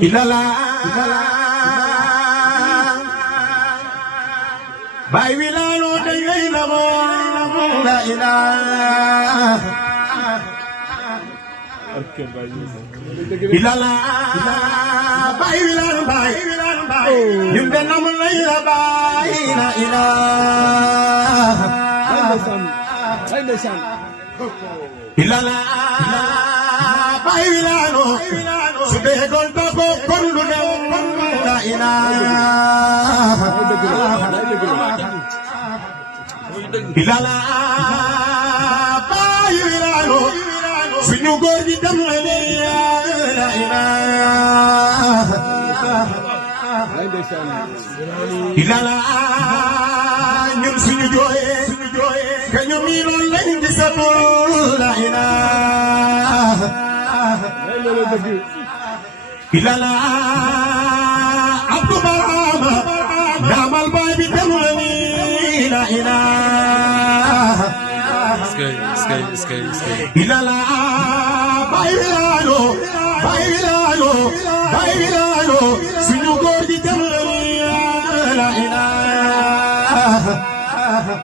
ilala bay wilano dangay namo la ilaha ilala bay wilano bay yimbe namo la ilaha ilala bay wilano sube gol bako kondu la ilaha ilala bay wilano suñu góor gi dem la ilaha ilala ñun suñu jooye ka ñu miinoon lañ gisatul la ilaha ilala Abdou Barama damal baay bi dem la la ilaha ilala bay wilano suñu góor gi dem la